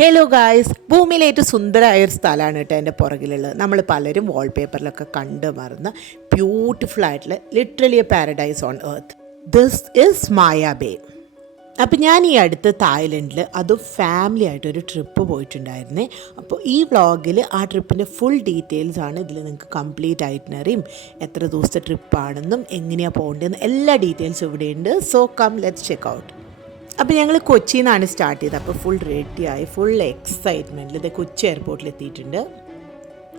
Hello guys, ഭൂമിയിലെ ഏറ്റവും സുന്ദരമായ ഒരു സ്ഥലമാണ് കേട്ടോ എൻ്റെ പുറകിലുള്ളത്. നമ്മൾ പലരും വാൾപേപ്പറിലൊക്കെ കണ്ട് മറന്ന ബ്യൂട്ടിഫുൾ ആയിട്ടുള്ള literally A paradise on earth. This is Maya bay. അപ്പോൾ ഞാൻ ഈ അടുത്ത് തായ്ലൻഡിൽ ഫാമിലി ആയിട്ടൊരു ട്രിപ്പ് പോയിട്ടുണ്ടായിരുന്നേ. അപ്പോൾ ഈ വ്ളോഗിൽ ആ ട്രിപ്പിൻ്റെ ഫുൾ ഡീറ്റെയിൽസ് ആണ് ഇതിൽ നിങ്ങൾക്ക് കംപ്ലീറ്റ് ആയിട്ടിനറിയും, എത്ര ദിവസത്തെ ട്രിപ്പാണെന്നും എങ്ങനെയാണ് പോകേണ്ടതെന്നും എല്ലാ ഡീറ്റെയിൽസും ഇവിടെയുണ്ട്. So come let's check out. അപ്പോൾ ഞങ്ങൾ കൊച്ചിയിൽ നിന്നാണ് സ്റ്റാർട്ട് ചെയ്തത്. അപ്പോൾ ഫുൾ റെഡിയായി, ഫുൾ എക്സൈറ്റ്മെൻറ്റിൽ ഇത് കൊച്ചി എയർപോർട്ടിൽ എത്തിയിട്ടുണ്ട്.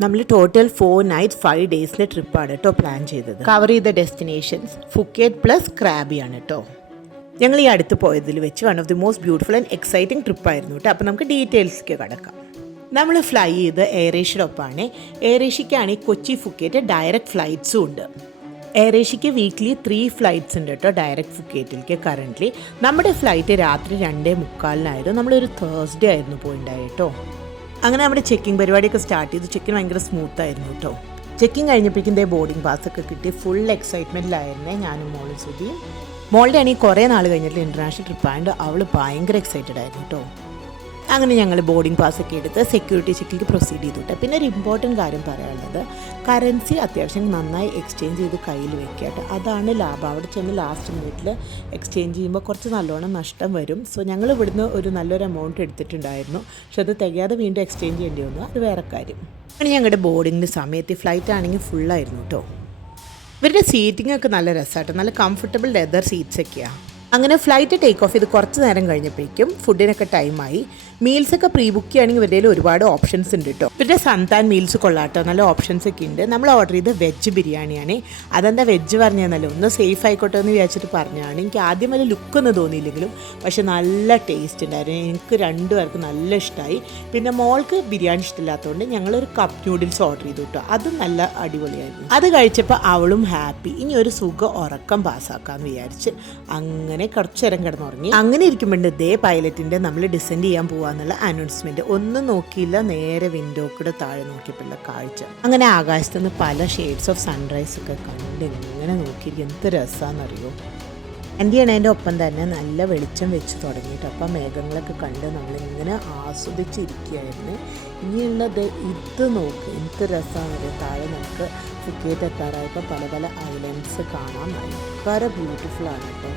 നമ്മൾ ടോട്ടൽ 4 nights 5 days ട്രിപ്പാണ് കേട്ടോ പ്ലാൻ ചെയ്തത്. കവർ ചെയ്ത ഡെസ്റ്റിനേഷൻസ് ഫുക്കേറ്റ് പ്ലസ് ക്രാബിയാണ് കേട്ടോ. ഞങ്ങൾ ഈ അടുത്ത് പോയതിൽ വെച്ച് one of the most beautiful and exciting ട്രിപ്പായിരുന്നു കേട്ടോ. അപ്പോൾ നമുക്ക് ഡീറ്റെയിൽസിലേക്ക് കടക്കാം. നമ്മൾ ഫ്ലൈ ചെയ്ത് എയർ ഏഷ്യയുടെ എയർ ഏഷ്യയ്ക്കാണെങ്കിൽ കൊച്ചി ഫുക്കേറ്റ് ഡയറക്റ്റ് ഫ്ലൈറ്റ്സും ഉണ്ട്. എയർ ഏഷ്യയ്ക്ക് വീക്ക്ലി 3 flights ഉണ്ട് കേട്ടോ ഡയറക്റ്റ് ഫുക്കേറ്റിലേക്ക്. കറൻ്റ്ലി നമ്മുടെ ഫ്ലൈറ്റ് രാത്രി 2:45 നമ്മളൊരു തേഴ്സ്ഡേ ആയിരുന്നു പോയിണ്ടായി കേട്ടോ. അങ്ങനെ നമ്മുടെ ചെക്കിങ് പരിപാടിയൊക്കെ സ്റ്റാർട്ട് ചെയ്തു. ചെക്കിങ് ഭയങ്കര സ്മൂത്തായിരുന്നു കേട്ടോ. ചെക്കിങ് കഴിഞ്ഞപ്പോഴേക്കും ബോർഡിംഗ് പാസ്സൊക്കെ കിട്ടി. ഫുൾ എക്സൈറ്റ്മെൻറ്റിലായിരുന്നേ ഞാനും മോളും സുധിയും. മോളുടെ ആണെങ്കിൽ കുറേ നാൾ കഴിഞ്ഞിട്ട് ഇൻ്റർനാഷണൽ ട്രിപ്പായതുകൊണ്ട് അവൾ ഭയങ്കര എക്സൈറ്റഡ് ആയിരുന്നു കേട്ടോ. അങ്ങനെ ഞങ്ങൾ ബോർഡിംഗ് പാസ്സൊക്കെ എടുത്ത് സെക്യൂരിറ്റി ചെക്കിലേക്ക് പ്രൊസീഡ് ചെയ്തു. പിന്നെ ഒരു ഇമ്പോർട്ടൻറ്റ് കാര്യം പറയാനുള്ളത്, കറൻസി അത്യാവശ്യം നന്നായി എക്സ്ചേഞ്ച് ചെയ്ത് കയ്യിൽ വെക്കുക. അതാണ് ലാഭം. അവിടെ ചെന്ന് ലാസ്റ്റ് മിനിറ്റിൽ എക്സ്ചേഞ്ച് ചെയ്യുമ്പോൾ കുറച്ച് നല്ലോണം നഷ്ടം വരും. സോ ഞങ്ങൾ ഇവിടുന്ന് ഒരു നല്ലൊരു എമൗണ്ട് എടുത്തിട്ടുണ്ടായിരുന്നു. പക്ഷെ അത് തികയാതെ വീണ്ടും എക്സ്ചേഞ്ച് ചെയ്യേണ്ടി വന്നു. അത് വേറെ കാര്യം. അങ്ങനെ ഞങ്ങളുടെ ബോർഡിങ്ങിൻ്റെ സമയത്ത് ഫ്ലൈറ്റ് ആണെങ്കിൽ ഫുള്ളായിരുന്നു കേട്ടോ. ഇവരുടെ സീറ്റിംഗ് ഒക്കെ നല്ല രസമായിട്ട്, നല്ല കംഫർട്ടബിൾ ലെതർ സീറ്റ്സ് ഒക്കെയാണ്. അങ്ങനെ ഫ്ലൈറ്റ് ടേക്ക് ഓഫ് ചെയ്ത് കുറച്ച് നേരം കഴിഞ്ഞപ്പോഴേക്കും ഫുഡിനൊക്കെ ടൈമായി. മീൽസൊക്കെ പ്രീ ബുക്ക് ചെയ്യുകയാണെങ്കിൽ ഇവരുടെ ഒരുപാട് ഓപ്ഷൻസ് ഉണ്ട് കേട്ടോ. ഇവരുടെ സന്താൻ മീൽസ് കൊള്ളാട്ടോ, നല്ല ഓപ്ഷൻസ് ഒക്കെ ഉണ്ട്. നമ്മൾ ഓർഡർ ചെയ്ത് വെജ് ബിരിയാണിയാണ്. അതെന്താ വെജ് പറഞ്ഞാൽ ഒന്ന് സേഫ് ആയിക്കോട്ടെ എന്ന് വിചാരിച്ചിട്ട് പറഞ്ഞതാണ്. എനിക്ക് ആദ്യം വല്ല ലുക്കൊന്നും തോന്നിയില്ലെങ്കിലും പക്ഷെ നല്ല ടേസ്റ്റ് ഉണ്ടായിരുന്നു. എനിക്ക് രണ്ടുപേർക്കും നല്ല ഇഷ്ടമായി. പിന്നെ മോൾക്ക് ബിരിയാണി ഇഷ്ടമില്ലാത്തതുകൊണ്ട് ഞങ്ങളൊരു കപ്പ് നൂഡിൽസ് ഓർഡർ ചെയ്തു കേട്ടോ. അതും നല്ല അടിപൊളിയായിരുന്നു. അത് കഴിച്ചപ്പോൾ അവളും ഹാപ്പി. ഇനി ഒരു സുഖം ഉറക്കം പാസ്സാക്കാമെന്ന് വിചാരിച്ച് അങ്ങനെ കുറച്ചു നേരം കിടന്നുറങ്ങി. അങ്ങനെ ഇരിക്കുമ്പോണ്ട് പൈലറ്റിൻ്റെ നമ്മൾ ഡിസെൻഡ് ചെയ്യാൻ പോവാന്നുള്ള അനൗൺസ്മെന്റ്. ഒന്നും നോക്കിയില്ല, നേരെ വിൻഡോ കൂടെ താഴെ നോക്കിയപ്പോഴുള്ള കാഴ്ച. അങ്ങനെ ആകാശത്ത് നിന്ന് പല ഷെയ്ഡ്സ് ഓഫ് സൺറൈസ് ഒക്കെ കണ്ട് ഇങ്ങനെ നോക്കിയിരിക്കും. എന്ത് രസമാണെന്നറിയോ. എൻ്റെ എൻ്റെ ഒപ്പം തന്നെ നല്ല വെളിച്ചം വെച്ച് തുടങ്ങിയിട്ട് അപ്പം മേഘങ്ങളൊക്കെ കണ്ട് നമ്മളിങ്ങനെ ആസ്വദിച്ചിരിക്കുകയായിരുന്നു. ഇനിയുള്ളത് ഇത് നോക്ക്, എന്ത് രസമാണെന്നറിയോ. താഴെ നമുക്ക് ഫുക്കേറ്റ് എത്താറായപ്പോൾ പല പല ഐലൻഡ്സ് കാണാൻ ഭയങ്കര ബ്യൂട്ടിഫുള്ളാണ് കേട്ടോ.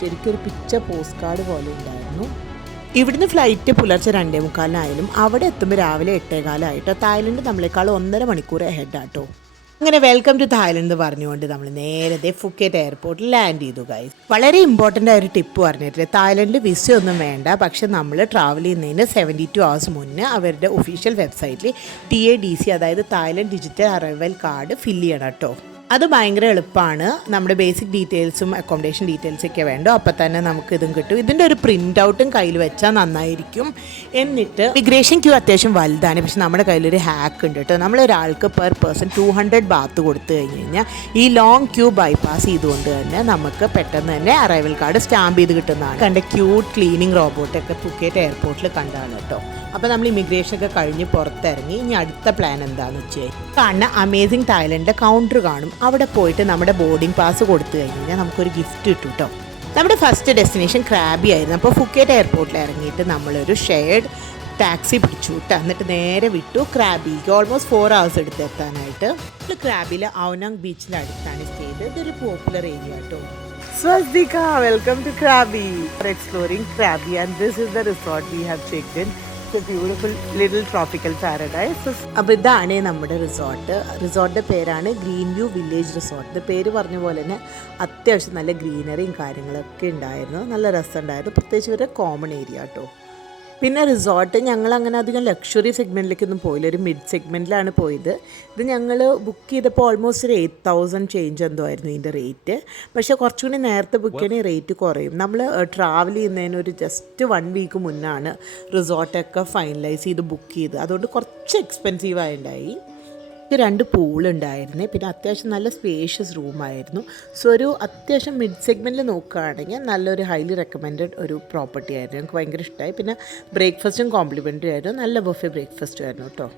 ശരിക്കും ഒരു പിക്ചർ പോസ്റ്റ് കാർഡ് പോലെ ഉണ്ടായിരുന്നു. ഇവിടുന്ന് ഫ്ലൈറ്റ് പുലർച്ചെ 2:45 അവിടെ എത്തുമ്പോൾ രാവിലെ 8:15 തായ്ലൻഡ് നമ്മളെക്കാൾ 1.5 മണിക്കൂർ ഹെഡാട്ടോ. അങ്ങനെ വെൽക്കം ടു തായ്ലൻഡ് എന്ന് പറഞ്ഞുകൊണ്ട് നമ്മൾ നേരത്തെ ഫുക്കേറ്റ് എയർപോർട്ടിൽ ലാൻഡ് ചെയ്തു ഗൈസ്. വളരെ ഇമ്പോർട്ടൻ്റ് ആയൊരു ടിപ്പ് പറഞ്ഞിട്ട്, തായ്ലൻഡ് വിസ ഒന്നും വേണ്ട. പക്ഷെ നമ്മൾ ട്രാവൽ ചെയ്യുന്നതിന് 72 hours മുന്നേ അവരുടെ ഒഫീഷ്യൽ വെബ്സൈറ്റിൽ TADC അതായത് Thailand digital arrival card fill ചെയ്യണം കേട്ടോ. അത് ഭയങ്കര എളുപ്പമാണ്. നമ്മുടെ ബേസിക് ഡീറ്റെയിൽസും അക്കോമഡേഷൻ ഡീറ്റെയിൽസൊക്കെ വേണ്ടോ, അപ്പം തന്നെ നമുക്ക് ഇതും കിട്ടും. ഇതിൻ്റെ ഒരു പ്രിൻ്റ് ഔട്ടും കയ്യിൽ വെച്ചാൽ നന്നായിരിക്കും. എന്നിട്ട് ഇമിഗ്രേഷൻ ക്യൂ അത്യാവശ്യം വലുതാണ്. പക്ഷെ നമ്മുടെ കയ്യിലൊരു ഹാക്ക് ഉണ്ട് കേട്ടോ. നമ്മളൊരാൾക്ക് പെർ പേഴ്സൺ 200 ബാത്ത് കൊടുത്തു കഴിഞ്ഞ് കഴിഞ്ഞാൽ ഈ ലോങ് ക്യൂ ബൈപ്പാസ് ചെയ്തുകൊണ്ട് തന്നെ നമുക്ക് പെട്ടെന്ന് തന്നെ അറൈവൽ കാർഡ് സ്റ്റാമ്പ് ചെയ്ത് കിട്ടുന്നതാണ്. കണ്ട ക്യൂട്ട് ക്ലീനിങ് റോബോട്ടൊക്കെ ഫുക്കേറ്റ് എയർപോർട്ടിൽ കണ്ടാണ് കേട്ടോ. അപ്പോൾ നമ്മൾ ഇമിഗ്രേഷനൊക്കെ കഴിഞ്ഞ് പുറത്തിറങ്ങി. ഇനി അടുത്ത പ്ലാൻ എന്താണെന്ന് വെച്ചാൽ, കാണുന്ന അമേസിങ് തായ്ലൻഡിൻ്റെ കൗണ്ടർ കാണും. അവിടെ പോയിട്ട് നമ്മുടെ ബോർഡിംഗ് പാസ് കൊടുത്തു കഴിഞ്ഞാൽ നമുക്കൊരു ഗിഫ്റ്റ് കിട്ടും കേട്ടോ. നമ്മുടെ ഫസ്റ്റ് ഡെസ്റ്റിനേഷൻ ക്രാബി ആയിരുന്നു. അപ്പോൾ ഫുക്കേറ്റ് എയർപോർട്ടിൽ ഇറങ്ങിയിട്ട് നമ്മളൊരു ഷെയർഡ് ടാക്സി പിടിച്ചു കേട്ടോ. എന്നിട്ട് നേരെ വിട്ടു ക്രാബിക്ക്. ഓൾമോസ്റ്റ് 4 hours എടുത്ത് എത്താനായിട്ട്. ക്രാബിയിൽ ഔനങ് ബീച്ചിൻ്റെ അടുത്താണ് സ്റ്റേ ചെയ്തത്. ഇതൊരു പോപ്പുലർ ഏരിയ കേട്ടോ. സ്വസ്തിക, welcome to Krabi. Exploring Krabi and this is the resort we have checked in. Beautiful little tropical paradise. അപ്പോൾ ഇതാണ് നമ്മുടെ റിസോർട്ടിൻ്റെ പേരാണ് ഗ്രീൻ വ്യൂ വില്ലേജ് റിസോർട്ട്. ഇത് പേര് പറഞ്ഞ പോലെ തന്നെ അത്യാവശ്യം നല്ല ഗ്രീനറിയും കാര്യങ്ങളൊക്കെ ഉണ്ടായിരുന്നു. നല്ല രസമുണ്ടായിരുന്നു. പ്രത്യേകിച്ച് ഇവരുടെ കോമൺ ഏരിയ കേട്ടോ. പിന്നെ റിസോർട്ട് ഞങ്ങൾ അങ്ങനെ അധികം ലക്ഷറി സെഗ്മെൻറ്റിലേക്കൊന്നും പോയില്ല, ഒരു മിഡ് സെഗ്മെൻറ്റിലാണ് പോയത്. ഇത് ഞങ്ങൾ ബുക്ക് ചെയ്തപ്പോൾ ഓൾമോസ്റ്റ് ഒരു 8,000 ചേഞ്ച് എന്തോ ആയിരുന്നു ഇതിൻ്റെ റേറ്റ്. പക്ഷേ കുറച്ചുകൂടി നേരത്തെ ബുക്ക് ചെയ്യണമെങ്കിൽ റേറ്റ് കുറയും. നമ്മൾ ട്രാവൽ ചെയ്യുന്നതിന് ഒരു ജസ്റ്റ് 1 week മുന്നാണ് റിസോർട്ടൊക്കെ ഫൈനലൈസ് ചെയ്ത് ബുക്ക് ചെയ്ത്. അതുകൊണ്ട് കുറച്ച് എക്സ്പെൻസീവായിട്ടുണ്ടായി. 2 പൂളുണ്ടായിരുന്നു. പിന്നെ അത്യാവശ്യം നല്ല സ്പേഷ്യസ് റൂമായിരുന്നു. സോ ഒരു അത്യാവശ്യം മിഡ് സെഗ്മെൻറ്റിൽ നോക്കുകയാണെങ്കിൽ നല്ലൊരു ഹൈലി റെക്കമെൻഡഡ് ഒരു പ്രോപ്പർട്ടി ആയിരുന്നു. എനിക്ക് ഭയങ്കര ഇഷ്ടമായി. പിന്നെ ബ്രേക്ക്ഫാസ്റ്റും കോംപ്ലിമെൻ്ററി ആയിരുന്നു. നല്ല ബഫേ ബ്രേക്ക്ഫാസ്റ്റും ആയിരുന്നു കേട്ടോ.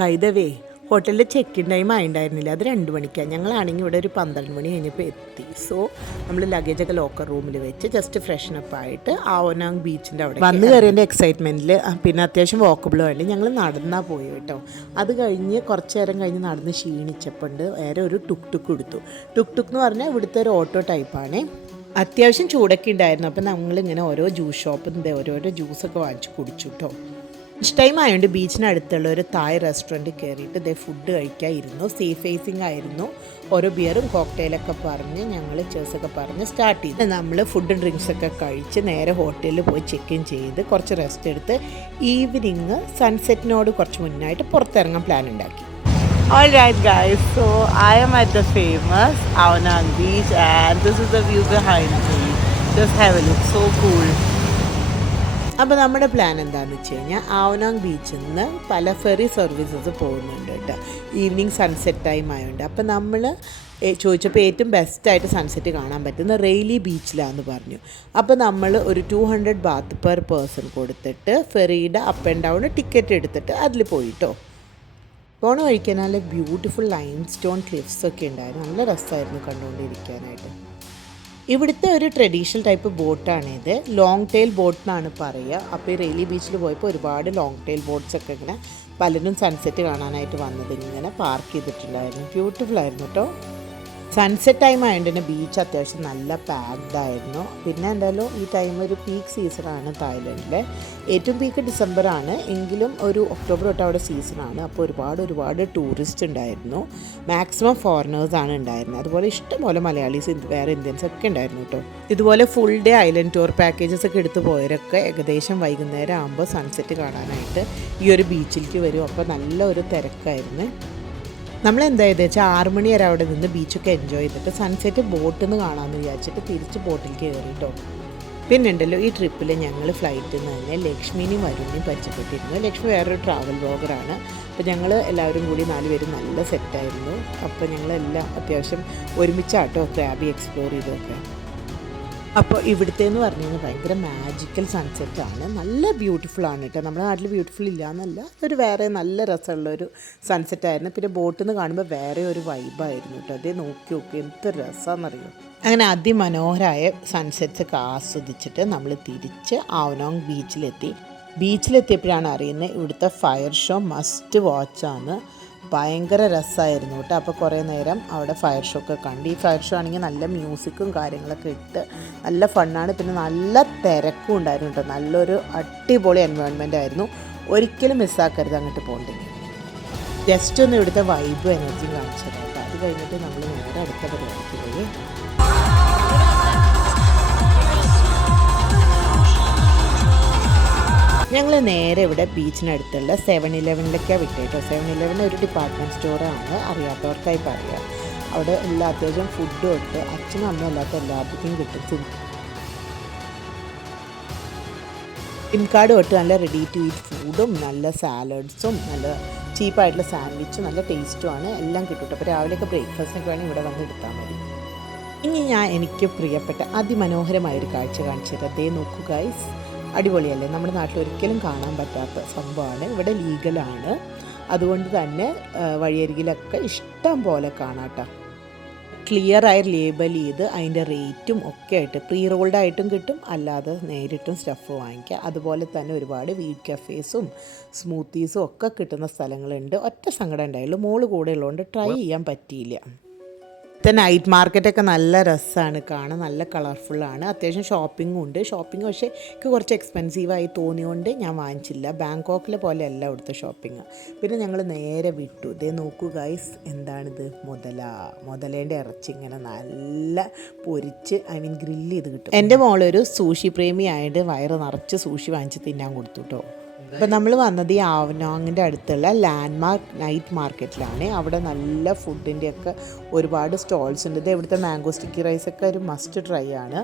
ബൈ ദ വേ, ഹോട്ടലിൽ ചെക്ക് ഇൻ ടൈം ആയിട്ടുണ്ടായിരുന്നില്ല, അത് 2 മണിക്കാണ്. ഞങ്ങളാണെങ്കിൽ ഇവിടെ ഒരു 12 മണി കഴിഞ്ഞപ്പോൾ എത്തി. സോ നമ്മൾ ലഗേജൊക്കെ ലോക്കർ റൂമിൽ വെച്ച് ജസ്റ്റ് ഫ്രഷനപ്പ് ആയിട്ട് ആവനാങ് ബീച്ചിൻ്റെ അവിടെ വന്ന് കയറിയതിൻ്റെ എക്സൈറ്റ്മെൻറ്റിൽ പിന്നെ അത്യാവശ്യം വാക്കബിൾ വേണ്ടി ഞങ്ങൾ നടന്നാൽ പോയി കേട്ടോ. അത് കഴിഞ്ഞ് കുറച്ച് നേരം കഴിഞ്ഞ് നടന്ന് ക്ഷീണിച്ചപ്പോൾ വേറെ ഒരു ടുക് ടുക്ക് എടുത്തു. ടുക് ടുക്ക് എന്ന് പറഞ്ഞാൽ ഇവിടുത്തെ ഒരു ഓട്ടോ ടൈപ്പാണ്. അത്യാവശ്യം ചൂടൊക്കെ ഉണ്ടായിരുന്നു. അപ്പം നമ്മളിങ്ങനെ ഓരോ ജ്യൂസ് ഷോപ്പിൽ നിന്ന് ഓരോരോ ജ്യൂസൊക്കെ വാങ്ങിച്ച് കുടിച്ചു കേട്ടോ. ലഞ്ച് ടൈം ആയതുകൊണ്ട് ബീച്ചിനടുത്തുള്ള ഒരു തായ് റെസ്റ്റോറൻറ്റ് കയറിയിട്ട് ഇതേ ഫുഡ് കഴിക്കായിരുന്നു. സീ ഫേസിങ് ആയിരുന്നു. ഓരോ ബിയറും കോക്ടെയിലൊക്കെ പറഞ്ഞ് ഞങ്ങൾ ചേഴ്സൊക്കെ പറഞ്ഞ് സ്റ്റാർട്ട് ചെയ്ത് നമ്മൾ ഫുഡും ഡ്രിങ്ക്സൊക്കെ കഴിച്ച് നേരെ ഹോട്ടലിൽ പോയി ചെക്ക് ഇൻ ചെയ്ത് കുറച്ച് റെസ്റ്റ് എടുത്ത് ഈവനിങ് സൺസെറ്റിനോട് കുറച്ച് മുന്നായിട്ട് പുറത്തിറങ്ങാൻ പ്ലാൻ ഉണ്ടാക്കി. Alright guys, so I am at the famous Aonang beach and this is the view behind me. Just have a look, so cool. അപ്പോൾ നമ്മുടെ പ്ലാൻ എന്താണെന്ന് വെച്ച് കഴിഞ്ഞാൽ ആവനാങ് ബീച്ചിൽ നിന്ന് പല ഫെറി സർവീസസ് പോകുന്നുണ്ട് കേട്ടോ. ഈവനിങ് സൺസെറ്റ് ടൈം ആയതുകൊണ്ട് അപ്പോൾ നമ്മൾ ചോദിച്ചപ്പോൾ ഏറ്റവും ബെസ്റ്റായിട്ട് സൺസെറ്റ് കാണാൻ പറ്റുന്ന റെയിലി ബീച്ചിലാണെന്ന് പറഞ്ഞു. അപ്പോൾ നമ്മൾ ഒരു 200 ബാത്ത് പെർ പേഴ്സൺ കൊടുത്തിട്ട് ഫെറിയുടെ അപ്പ് ആൻഡ് ഡൗൺ ടിക്കറ്റ് എടുത്തിട്ട് അതിൽ പോയിട്ടോ. പോണ വഴിക്കാൻ നല്ല ബ്യൂട്ടിഫുൾ ലൈം സ്റ്റോൺ ക്ലിഫ്സൊക്കെ ഉണ്ടായിരുന്നു. നല്ല രസമായിരുന്നു കണ്ടുകൊണ്ടിരിക്കാനായിട്ട്. ഇവിടുത്തെ ഒരു ട്രഡീഷണൽ ടൈപ്പ് ബോട്ടാണിത്. ലോങ് ടെയിൽ ബോട്ട് എന്നാണ് പറയുക. അപ്പോൾ ഈ റെയിലി ബീച്ചിൽ പോയപ്പോൾ ഒരുപാട് ലോങ് ടെയിൽ ബോട്ട്സൊക്കെ ഇങ്ങനെ പലരും സൺസെറ്റ് കാണാനായിട്ട് വന്നത് ഇങ്ങനെ പാർക്ക് ചെയ്തിട്ടുണ്ടായിരുന്നു. ബ്യൂട്ടിഫുൾ ആയിരുന്നു കേട്ടോ. സൺസെറ്റ് ടൈം ആയതുകൊണ്ട് തന്നെ ബീച്ച് അത്യാവശ്യം നല്ല പാക്ഡ് ആയിരുന്നു. പിന്നെ എന്തായാലും ഈ ടൈം ഒരു പീക്ക് സീസണാണ് തായ്ലൻഡിലെ. ഏറ്റവും പീക്ക് ഡിസംബറാണ്, എങ്കിലും ഒരു ഒക്ടോബർ തൊട്ട് അവിടെ സീസണാണ്. അപ്പോൾ ഒരുപാട് ടൂറിസ്റ്റ് ഉണ്ടായിരുന്നു. മാക്സിമം ഫോറിനേഴ്സാണ് ഉണ്ടായിരുന്നത്. അതുപോലെ ഇഷ്ടംപോലെ മലയാളീസ് വേറെ ഇന്ത്യൻസ് ഒക്കെ ഉണ്ടായിരുന്നു കേട്ടോ. ഇതുപോലെ full day island tour packages ഒക്കെ എടുത്ത് പോയവരൊക്കെ ഏകദേശം വൈകുന്നേരം ആകുമ്പോൾ സൺസെറ്റ് കാണാനായിട്ട് ഈ ഒരു ബീച്ചിലേക്ക് വരും. അപ്പോൾ നല്ല ഒരു തിരക്കായിരുന്നു. നമ്മളെന്തായത് വെച്ചാൽ 6 മണി വരെ അവിടെ നിന്ന് ബീച്ചൊക്കെ എൻജോയ് ചെയ്തിട്ട് സൺസെറ്റ് ബോട്ടിൽ നിന്ന് കാണാമെന്ന് വിചാരിച്ചിട്ട് തിരിച്ച് ബോട്ടിലേക്ക് കയറി കേട്ടോ. പിന്നെ ഉണ്ടല്ലോ ഈ ട്രിപ്പിൽ ഞങ്ങൾ ഫ്ലൈറ്റിൽ നിന്ന് തന്നെ ലക്ഷ്മിനെയും വരുണിനെയും പരിചയപ്പെട്ടിരുന്നു. ലക്ഷ്മി വേറൊരു ട്രാവൽ ബ്ലോഗറാണ്. അപ്പോൾ ഞങ്ങൾ എല്ലാവരും കൂടി 4 പേരും നല്ല സെറ്റായിരുന്നു. അപ്പോൾ ഞങ്ങളെല്ലാം അത്യാവശ്യം ഒരുമിച്ചാട്ടോ ക്രാബി എക്സ്പ്ലോർ ചെയ്തൊക്കെ. അപ്പോൾ ഇവിടുത്തെ എന്ന് പറഞ്ഞു കഴിഞ്ഞാൽ ഭയങ്കര മാജിക്കൽ സൺസെറ്റാണ്. നല്ല ബ്യൂട്ടിഫുള്ളാണ് കേട്ടോ. നമ്മുടെ നാട്ടിൽ ബ്യൂട്ടിഫുൾ ഇല്ല എന്നല്ല, ഒരു വേറെ നല്ല രസമുള്ളൊരു സൺസെറ്റായിരുന്നു. പിന്നെ ബോട്ടിൽ നിന്ന് കാണുമ്പോൾ വേറെ ഒരു വൈബായിരുന്നു കേട്ടോ. അതേ നോക്കി എന്ത് രസമാണെന്നറിയോ. അങ്ങനെ അതിമനോഹരമായ സൺസെറ്റ്സൊക്കെ ആസ്വദിച്ചിട്ട് നമ്മൾ തിരിച്ച് ആവനോങ് ബീച്ചിലെത്തിയപ്പോഴാണ് അറിയുന്നത് ഇവിടുത്തെ ഫയർ ഷോ മസ്റ്റ് വാച്ചാണ്. ഭയങ്കര രസമായിരുന്നു കേട്ടോ. അപ്പോൾ കുറേ നേരം അവിടെ ഫയർ ഷോ ഒക്കെ കണ്ട്. ഈ ഫയർ ഷോ ആണെങ്കിൽ നല്ല മ്യൂസിക്കും കാര്യങ്ങളൊക്കെ ഇട്ട് നല്ല ഫണ്ണാണ്. പിന്നെ നല്ല തിരക്കും ഉണ്ടായിരുന്നു കേട്ടോ. നല്ലൊരു അടിപൊളി എൻവയോൺമെൻ്റ് ആയിരുന്നു. ഒരിക്കലും മിസ്സാക്കരുത് അങ്ങോട്ട് പോകണ്ടെങ്കിൽ. ജസ്റ്റ് ഒന്ന് ഇവിടുത്തെ വൈബും എനർജിയും കാണിച്ചത് കേട്ടോ. അത് കഴിഞ്ഞിട്ട് നമ്മൾ നേരെ അടുത്ത പരിപാടിക്ക് പോയി. ഞങ്ങൾ നേരെ ഇവിടെ ബീച്ചിനടുത്തുള്ള 7-Elevenലേക്കാണ് വിട്ടേട്ടോ. 7-Eleven ഒരു ഡിപ്പാർട്ട്മെൻറ്റ് സ്റ്റോറാണ്, അറിയാത്തവർക്കായി പറയാം. അവിടെ എല്ലാ അത്യാവശ്യം ഫുഡ് തൊട്ട് അച്ഛനും അമ്മയും അല്ലാത്ത എല്ലാവർക്കും കിട്ടും. സിം കാർഡ് തൊട്ട് നല്ല റെഡി ടു ഈറ്റ് ഫുഡും നല്ല സാലഡ്സും നല്ല ചീപ്പായിട്ടുള്ള സാൻഡ്വിച്ചും നല്ല ടേസ്റ്റുമാണ് എല്ലാം കിട്ടും. അപ്പോൾ രാവിലെയൊക്കെ ബ്രേക്ക്ഫാസ്റ്റിനൊക്കെ വേണമെങ്കിൽ ഇവിടെ വന്ന് എടുത്താൽ മതി. ഇനി എനിക്ക് പ്രിയപ്പെട്ട അതിമനോഹരമായൊരു കാഴ്ച കാണിച്ചു തരാം. ദേ നോക്കൂ ഗൈസ്, അടിപൊളിയല്ലേ. നമ്മുടെ നാട്ടിൽ ഒരിക്കലും കാണാൻ പറ്റാത്ത സംഭവമാണ്. ഇവിടെ ലീഗലാണ്, അതുകൊണ്ട് തന്നെ വഴിയരികിലൊക്കെ ഇഷ്ടം പോലെ കാണാട്ടോ. ക്ലിയറായി ലേബൽ ചെയ്ത് അതിൻ്റെ റേറ്റും ഒക്കെ ആയിട്ട് പ്രീ റോൾഡ് ആയിട്ടും കിട്ടും, അല്ലാതെ നേരിട്ടും സ്റ്റഫ് വാങ്ങിക്കുക. അതുപോലെ തന്നെ ഒരുപാട് വീറ്റ് കഫേസും സ്മൂത്തീസും ഒക്കെ കിട്ടുന്ന സ്ഥലങ്ങളുണ്ട്. ഒറ്റ സങ്കടം ഉണ്ടായുള്ളൂ, മോള് കൂടെ ഉള്ളതുകൊണ്ട് ട്രൈ ചെയ്യാൻ പറ്റിയില്ല. നൈറ്റ് മാർക്കറ്റൊക്കെ നല്ല രസമാണ് കാണാൻ, നല്ല കളർഫുള്ളാണ്. അത്യാവശ്യം ഷോപ്പിങ്ങും ഉണ്ട്. ഷോപ്പിംഗ് പക്ഷേ എനിക്ക് കുറച്ച് എക്സ്പെൻസീവായി തോന്നിയോണ്ട് ഞാൻ വാങ്ങിച്ചില്ല. ബാങ്കോക്കിലെ പോലെ അല്ല ഇവിടുത്തെ ഷോപ്പിംഗ്. പിന്നെ ഞങ്ങൾ നേരെ വിട്ടു. ഇതേ നോക്കൂ ഗൈസ്, എന്താണിത്? മുതലേൻ്റെ ഇറച്ചി ഇങ്ങനെ നല്ല പൊരിച്ച് ഗ്രില്ല് ചെയ്ത് കിട്ടും. എൻ്റെ മോളൊരു സൂഷി പ്രേമി ആയിട്ട് വയറ് നിറച്ച് സൂഷി വാങ്ങിച്ച് തിന്നാൻ കൊടുത്തു കേട്ടോ. അപ്പോൾ നമ്മൾ വന്നത് ഈ ആവനോങ്ങിൻ്റെ അടുത്തുള്ള ലാൻഡ്മാർക്ക് നൈറ്റ് മാർക്കറ്റിലാണ്. അവിടെ നല്ല ഫുഡിൻ്റെയൊക്കെ ഒരുപാട് സ്റ്റോൾസ് ഉണ്ട്. ഇത് ഇവിടുത്തെ മാംഗോ സ്റ്റിക്കി റൈസൊക്കെ ഒരു മസ്റ്റ് ട്രൈ ആണ്.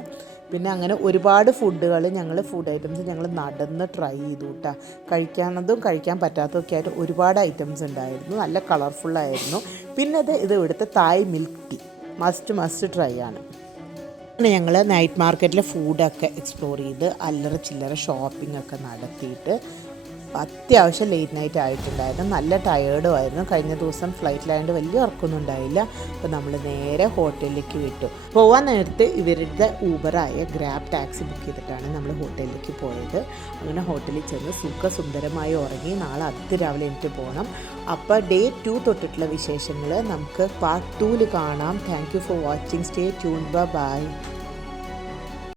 പിന്നെ അങ്ങനെ ഒരുപാട് ഫുഡുകൾ ഫുഡ് ഐറ്റംസ് ഞങ്ങൾ നടന്ന് ട്രൈ ചെയ്തു കേട്ടോ. കഴിക്കാവുന്നതും കഴിക്കാൻ പറ്റാത്തതൊക്കെ ആയിട്ട് ഒരുപാട് ഐറ്റംസ് ഉണ്ടായിരുന്നു. നല്ല കളർഫുള്ളായിരുന്നു. പിന്നെ ഇത് ഇവിടുത്തെ തായ് മിൽക്ക് ടീ മസ്റ്റ് ട്രൈ ആണ്. അങ്ങനെ ഞങ്ങൾ നൈറ്റ് മാർക്കറ്റിലെ ഫുഡൊക്കെ എക്സ്പ്ലോർ ചെയ്ത് അല്ലറ ചില്ലറ ഷോപ്പിംഗ് ഒക്കെ നടത്തിയിട്ട് അത്യാവശ്യം ലേറ്റ് നൈറ്റ് ആയിട്ടുണ്ടായിരുന്നു. നല്ല ടയേർഡും ആയിരുന്നു. കഴിഞ്ഞ ദിവസം ഫ്ലൈറ്റിലായതുകൊണ്ട് വലിയ ഉറക്കമൊന്നും ഉണ്ടായില്ല. അപ്പോൾ നമ്മൾ നേരെ ഹോട്ടലിലേക്ക് വിട്ടു. പോകാൻ നേരത്ത് ഇവരുടെ ഊബറായ ഗ്രാബ് ടാക്സി ബുക്ക് ചെയ്തിട്ടാണ് നമ്മൾ ഹോട്ടലിലേക്ക് പോയത്. അങ്ങനെ ഹോട്ടലിൽ ചെന്ന് സുഖസുന്ദരമായി ഉറങ്ങി. നാളെ അതിരാവിലെ എനിക്ക് പോകണം. അപ്പോൾ ഡേ 2 തൊട്ടിട്ടുള്ള വിശേഷങ്ങൾ നമുക്ക് പാർട്ട് 2 കാണാം. Thank you for watching. Stay tuned. By.